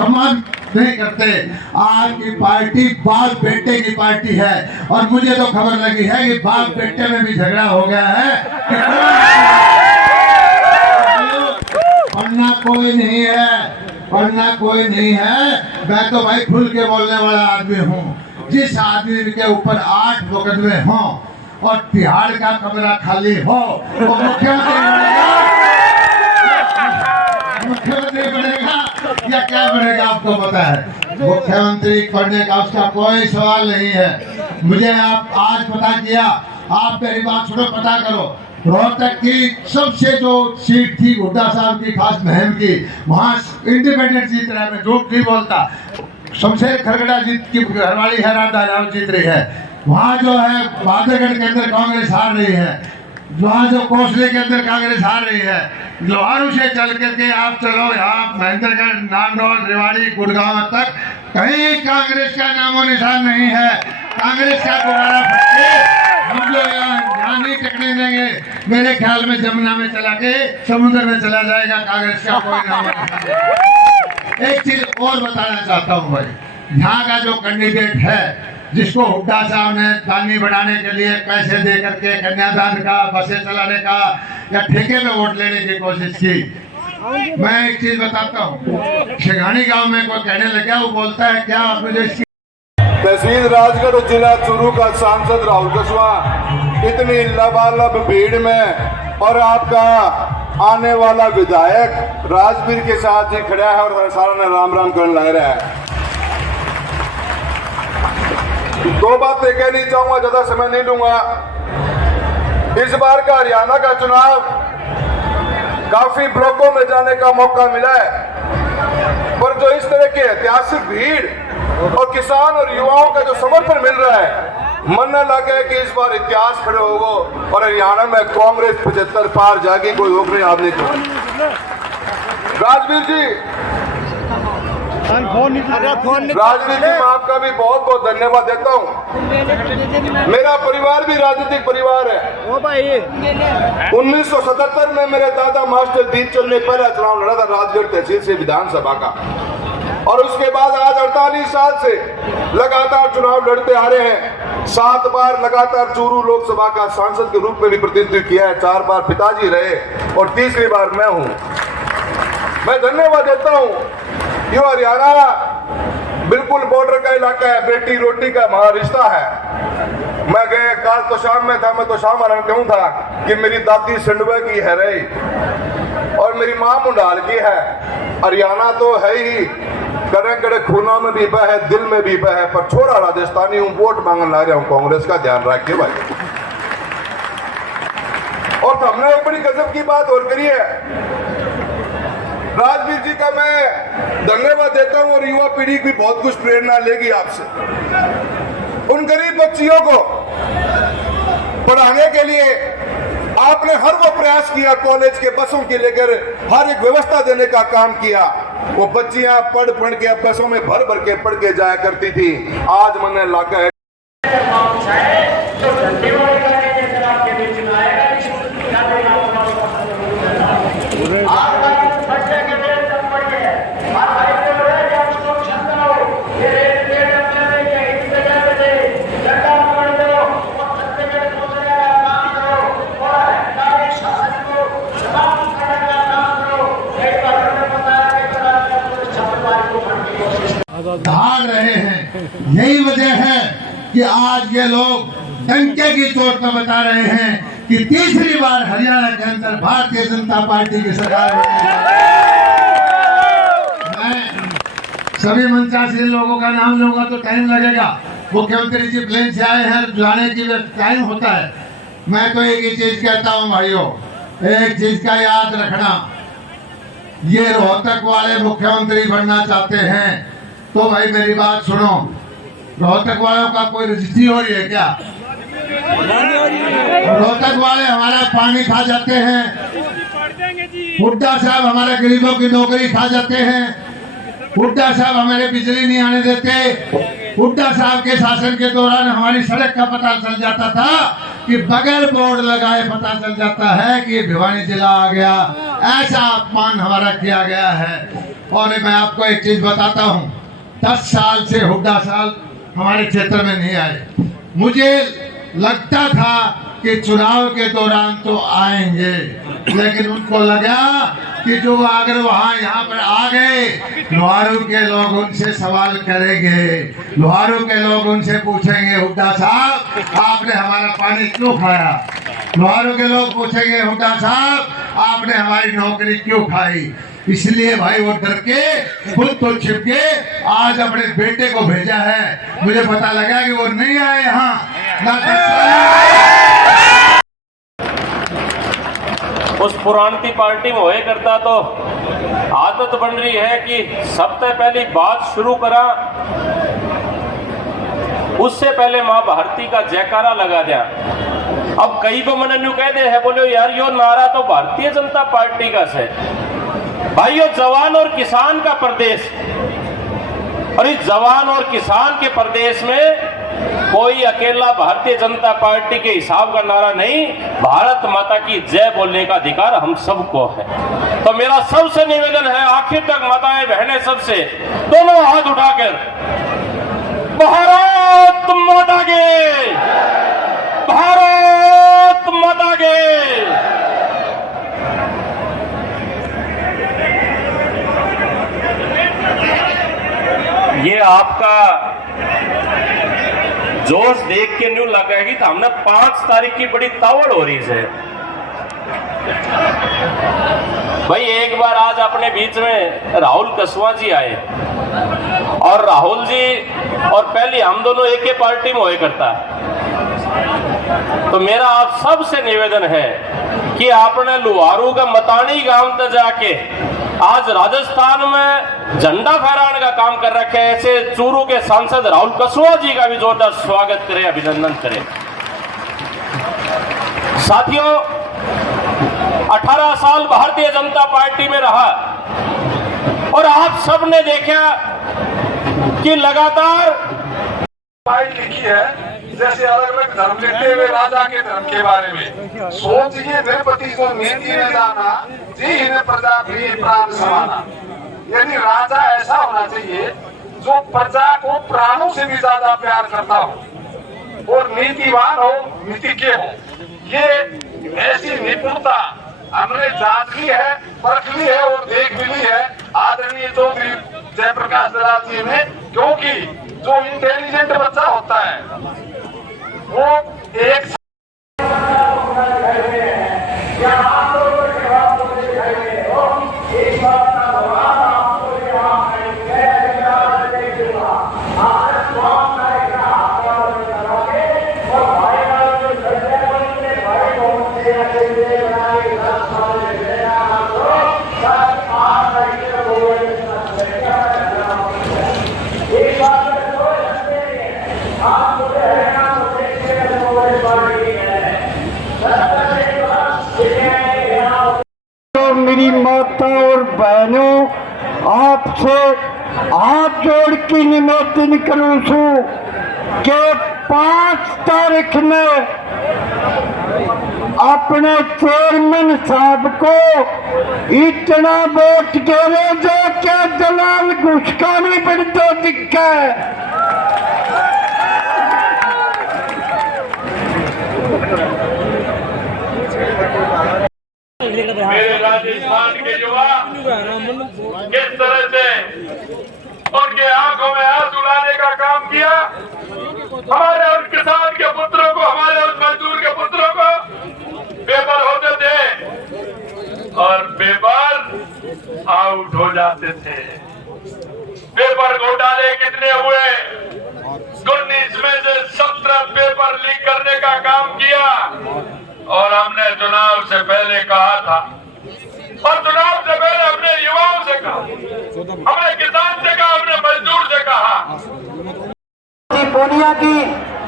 सम्मान नहीं करते। आपकी पार्टी बाप बेटे की पार्टी है और मुझे तो खबर लगी है कि बाप बेटे में भी झगड़ा हो गया है। पढ़ना कोई नहीं है, पढ़ना कोई नहीं है। मैं तो भाई खुल के बोलने वाला आदमी हूँ। जिस आदमी के ऊपर 8 मुकदमे हों और तिहाड़ का कमरा खाली हो वो मुख्यमंत्री बनेगा या क्या बनेगा आपको पता है। मुख्यमंत्री बनने का उसका कोई सवाल नहीं है। मुझे आप आज पता किया, आप मेरी बात सुनो, पता करो। रोहतक की सबसे जो सीट थी हुड्डा साहब की, खास बहन की, वहाँ इंडिपेंडेंट जीत रहा है, मैं झूठ नहीं बोलता। शमशेर खरगड़ा जीत की घरवाली है, राधा जीत रही है। वहाँ जो है बादरगढ़ के अंदर कांग्रेस हार रही है, वहाँ जो कोसले के अंदर कांग्रेस हार रही है। लोहारू से चल करके आप चलो यहाँ महेंद्रगढ़, नांदौल, रेवाड़ी, गुड़गांव तक कहीं कांग्रेस का नामो निशान नहीं है। कांग्रेस का दोबारा फटके हम लोग यहाँ नहीं टिकने देंगे। मेरे ख्याल में जमुना में चला के समुद्र में चला जाएगा कांग्रेस का कोई नामो निशान। एक चीज और बताना चाहता हूँ भाई, यहाँ का जो कैंडिडेट है जिसको हुड्डा साहब ने दानी बनाने के लिए पैसे दे करके कन्यादान का, बसें चलाने का या ठेके में वोट लेने की कोशिश की, मैं एक चीज बताता हूँ। शेघानी गांव में कोई कहने लगा, वो बोलता है क्या मुझे तहसील राजगढ़ जिला चूरू का सांसद राहुल कुशवाहा इतनी लबालब भीड़ में और आपका आने वाला विधायक राजवीर के साथ ही खड़ा है और सारा ने राम राम करने लग रहा है। 2 बातें कहनी चाहूंगा, ज्यादा समय नहीं लूंगा। इस बार का हरियाणा का चुनाव काफी ब्लॉकों में जाने का मौका मिला है, पर जो इस तरह की ऐतिहासिक भीड़ और किसान और युवाओं का जो समर्थन मिल रहा है, मानना लगा है कि इस बार इतिहास खड़े होगा और हरियाणा में कांग्रेस 75 पार जाएगी, कोई रोक नहीं आपने को। राजवीर जी, राजवीर जी, मैं आपका भी बहुत बहुत धन्यवाद देता हूँ। मेरा परिवार भी राजनीतिक परिवार है। 1977 में मेरे दादा मास्टर दीनचंद ने पहला चुनाव लड़ा था राजगढ़ तहसील से विधानसभा का, और उसके बाद आज 48 साल से लगातार चुनाव लड़ते आ रहे हैं। 7 बार लगातार चूरू लोकसभा का सांसद के रूप में भी प्रतिनिधित्व किया है, 4 बार पिताजी रहे और तीसरी बार मैं हूँ। मैं धन्यवाद देता हूँ। ये हरियाणा बिल्कुल बॉर्डर का इलाका है, बेटी रोटी का हमारा रिश्ता है। मैं गए काल तो शाम में था, मैं तो शाम आराम क्यों था कि मेरी दादी सिंडवे की है रही और मेरी माँ मुंडाल की है। हरियाणा तो है ही, कड़े कड़े खूना में भी बह है, दिल में भी बह है, पर छोड़ा राजस्थानी हूँ, वोट मांगने ला रहा हूँ कांग्रेस का, ध्यान रखिए भाई। और तो हमने एक बड़ी गजब की बात और करी है। राजवीर जी का मैं धन्यवाद देता हूं और युवा पीढ़ी की बहुत कुछ प्रेरणा लेगी आपसे। उन गरीब बच्चियों को पढ़ाने के लिए आपने हर वो प्रयास किया, कॉलेज के बसों के लेकर हर एक व्यवस्था देने का काम किया। वो बच्चियां पढ़ पढ़ के बसों में भर भर के पढ़ के जाया करती थी। आज मन लागा है भाग रहे हैं। यही वजह है कि आज ये लोग डंके की चोट में बता रहे हैं कि तीसरी बार हरियाणा के अंदर भारतीय जनता पार्टी की सरकार मैं सभी मंचासीन लोगों का नाम लूंगा तो टाइम लगेगा। मुख्यमंत्री जी प्लेन से आए हैं, जाने की टाइम होता है। मैं तो एक ही चीज कहता हूँ भाइयों, एक चीज का याद रखना, ये रोहतक वाले मुख्यमंत्री बनना चाहते हैं तो भाई मेरी बात सुनो। रोहतक वालों का कोई रजिस्ट्री हो रही है क्या? रोहतक वाले हमारा पानी खा जाते हैं, हुड्डा साहब हमारे गरीबों की नौकरी खा जाते हैं, हुड्डा साहब हमारे बिजली नहीं आने देते, हुड्डा साहब के शासन के दौरान हमारी सड़क का पता चल जाता था कि बगैर बोर्ड लगाए पता चल जाता है कि भिवानी जिला आ गया। ऐसा अपमान हमारा किया गया है। और मैं आपको एक चीज बताता हूँ, 10 साल से हुड्डा साहब हमारे क्षेत्र में नहीं आए। मुझे लगता था कि चुनाव के दौरान तो आएंगे, लेकिन उनको लगा कि जो अगर वहाँ यहाँ पर आ गए, लोहारू के लोग उनसे सवाल करेंगे, लोहारू के लोग उनसे पूछेंगे हुड्डा साहब आपने हमारा पानी क्यों खाया, लोहारू के लोग पूछेंगे हुड्डा साहब आपने हमारी नौकरी क्यों खाई। इसलिए भाई वो डर के खुद तो छिप के आज अपने बेटे को भेजा है। मुझे पता लगा कि वो नहीं आए यहाँ ना। उस पुरानी पार्टी में होए करता तो आदत बन रही है कि सबसे पहली बात शुरू करा, उससे पहले मां भारती का जयकारा लगा दिया। अब कई को मन न्यू कह दे है, बोले यार यो नारा तो भारतीय जनता पार्टी का है भाइयों, जवान और किसान का प्रदेश, और इस जवान और किसान के प्रदेश में कोई अकेला भारतीय जनता पार्टी के हिसाब का नारा नहीं, भारत माता की जय बोलने का अधिकार हम सबको है। तो मेरा सबसे निवेदन है, आखिर तक माताएं बहनें सबसे दोनों हाथ उठाकर भारत माता के, भारत माता के। ये आपका जोश देख के न्यू लगेगी तो हमने 5 तारीख की बड़ी तावड़ हो रही है भाई। एक बार आज अपने बीच में राहुल कसवा जी आए, और राहुल जी और पहले हम दोनों एक ही पार्टी में हुए करता है। तो मेरा आप सबसे निवेदन है कि आपने लुहारू का मतानी गांव तक जाके आज राजस्थान में झंडा फहराने का काम कर रखे हैं। ऐसे चूरू के सांसद राहुल कसवा जी का भी जोरदार स्वागत करें, अभिनंदन करें। साथियों, 18 साल भारतीय जनता पार्टी में रहा और आप सबने देखा कि लगातार फाइल लिखी है, जैसे अलग अलग धर्म लिखते हुए राजा के धर्म के बारे में। सोचिए नृपति जो नीति ने जाना, जी ने प्रजा प्रिय प्राण समाना। यानी राजा ऐसा होना चाहिए जो प्रजा को प्राणों से भी ज्यादा प्यार करता हो और नीतिवान हो, नीतिज्ञ हो। ये ऐसी निपुणता हमने जांच ली है, परख ली है और देख भी ली है आदरणीय चौधरी जयप्रकाश दलाल जी ने। क्योंकि जो इंटेलिजेंट बच्चा होता है वो एक मेरी माता और बहनों, आपसे हाथ जोड़ के निवेदन करूं छू कि 5 तारीख में अपने चेयरमैन साहब को इतना वोट देवे जो क्या दलाल घुस का भी बढ़ता दिखा है। मेरे राजस्थान के युवा किस तरह से उनके आंखों में आंसू लाने का काम किया, हमारे उस किसान के पुत्रों को, हमारे उस मजदूर के पुत्रों को पेपर होते थे और पेपर आउट हो जाते थे। पेपर घोटाले कितने हुए? 19 में से 17 पेपर लीक करने का काम किया और हमने चुनाव से पहले कहा था, और चुनाव से पहले अपने युवाओं से कहा, हमने किसान से कहा, हमने मजदूर से कहा। पूर्णिया की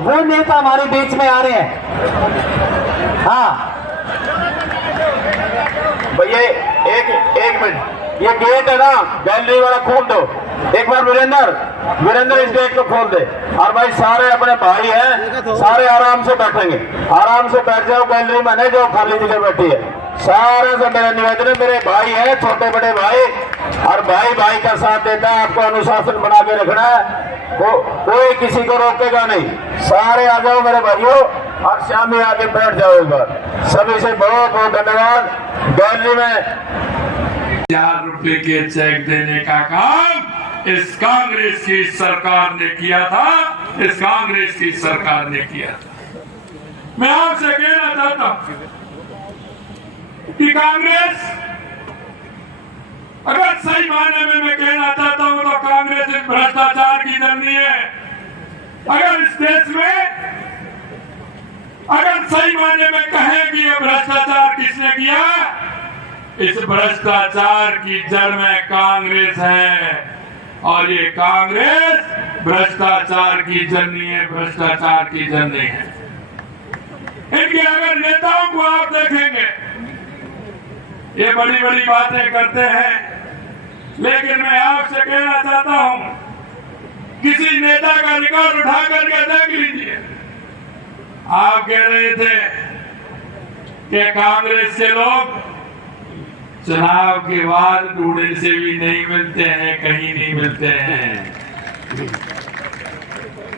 वो नेता हमारे बीच में आ रहे हैं। हाँ भैया एक मिनट, ये गेट है ना गैलरी वाला खोल दो एक बार। वीरेंद्र इस गेट को खोल दे। और भाई सारे अपने भाई हैं, सारे आराम से बैठेंगे, आराम से बैठ जाओ गैलरी में, नहीं जो खाली जगह बैठी है। सारे से मेरा निवेदन है, मेरे भाई है, छोटे बड़े भाई, और भाई भाई का साथ देता है। आपको अनुशासन बना के रखना है, कोई किसी को रोकेगा नहीं। सारे आ जाओ मेरे भाइयों, और शाम में आके बैठ जाओ एक बार। सभी से बहुत बहुत धन्यवाद। गैलरी में 4 रुपए के चेक देने का काम इस कांग्रेस की सरकार ने किया था, इस कांग्रेस की सरकार ने किया था। मैं आपसे कहना चाहता हूं कि कांग्रेस, अगर सही मायने में मैं कहना चाहता हूं तो कांग्रेस एक भ्रष्टाचार की जननी है। अगर इस देश में अगर सही मायने में कहें कि ये भ्रष्टाचार किसने किया, इस भ्रष्टाचार की जड़ में कांग्रेस है, और ये कांग्रेस भ्रष्टाचार की जननी है, भ्रष्टाचार की जननी है। इनके अगर नेताओं को आप देखेंगे, ये बड़ी बड़ी बातें करते हैं, लेकिन मैं आपसे कहना चाहता हूं, किसी नेता का रिकॉर्ड उठा करके देख लीजिए। आप कह रहे थे कि कांग्रेस के लोग चुनाव के बाद ढूंढने से भी नहीं मिलते हैं, कहीं नहीं मिलते हैं।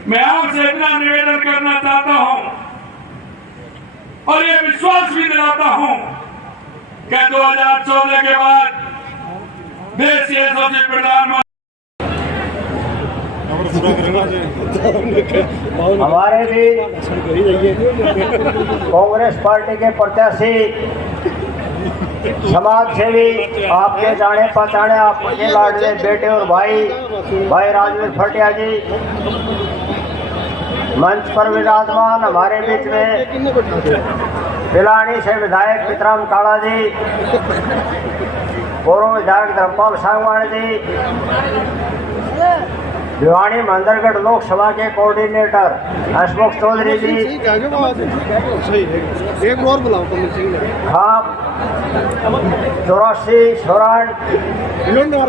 मैं आपसे इतना निवेदन करना चाहता हूं और ये विश्वास भी दिलाता हूं कि 2014 के बाद देश के यशस्वी प्रधानमंत्री हमारे भी कांग्रेस पार्टी के प्रत्याशी, समाज सेवी, आपके जाने पहचाने, आपके लाडले बेटे और भाई राजवीर फटिया जी मंच पर विराजमान। हमारे बीच में पिलानी से विधायक पितराम काला जी, पूर्व विधायक धर्मपाल सांगवान जी, भिवानी मंदरगढ़ लोकसभा के कोऑर्डिनेटर हसमुख चौधरी जी, एक और बुलाओ खाप 84 सोरान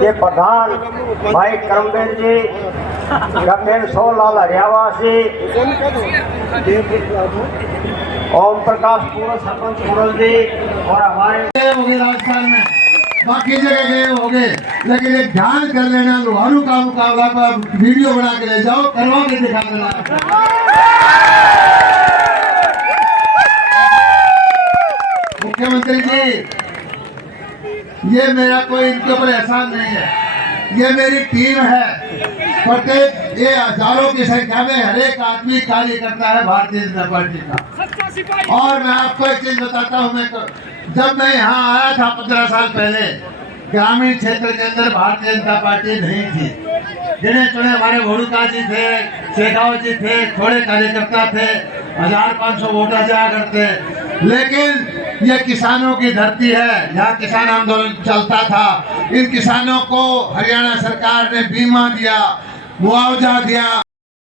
के प्रधान भाई करमवीर जी, कैप्टन सोलाल हरियावास जी, ओम प्रकाश पूर्व सरपंच कुरल जी, और हमारे होंगे राजस्थान में, बाकी जगह गए होंगे, लेकिन एक ध्यान कर लेना, लोहारू का मुकाबला पर वीडियो बना के ले जाओ, करवा के दिखा देना। मुख्यमंत्री जी, ये मेरा कोई इनके ऊपर एहसान नहीं है, ये मेरी टीम है। प्रत्येक ये हजारों की संख्या में हर एक आदमी कार्य करता है भारतीय जनता पार्टी का। और मैं आपको एक चीज बताता हूँ, जब मैं यहाँ आया था 15 साल पहले, ग्रामीण क्षेत्र के अंदर भारतीय जनता पार्टी नहीं थी। गिने चुने हमारे भोड़ुका जी थे, शेखावत जी थे, थोड़े कार्यकर्ता थे, 1500 वोटर जाया करते। लेकिन ये किसानों की धरती है, यहाँ किसान आंदोलन चलता था। इन किसानों को हरियाणा सरकार ने बीमा दिया, मुआवजा दिया।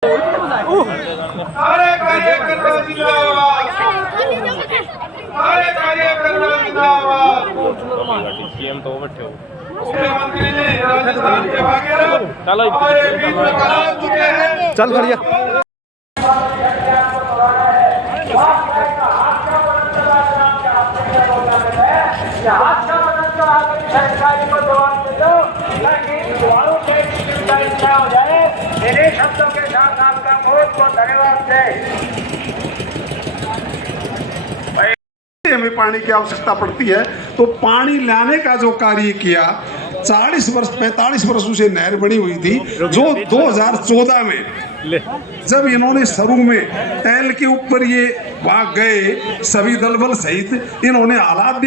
सारे कार्यकर्ता जिंदाबाद, सारे कार्यकर्ता जिंदाबाद। मुख्यमंत्री जी राजस्थान के भागीरथ हमारे बीच में पहुंच चुके हैं। चल खड़िया। मेरे शब्दों के साथ आपका बहुत बहुत धन्यवाद है। हमें पानी की आवश्यकता पड़ती है, तो पानी लाने का जो कार्य किया, 40 वर्ष 45 वर्षों से नहर बनी हुई थी, जो 2014 में जब इन्होंने शुरू में टैल के ऊपर ये वहां गए, सभी दल बल सहित इन्होंने हालात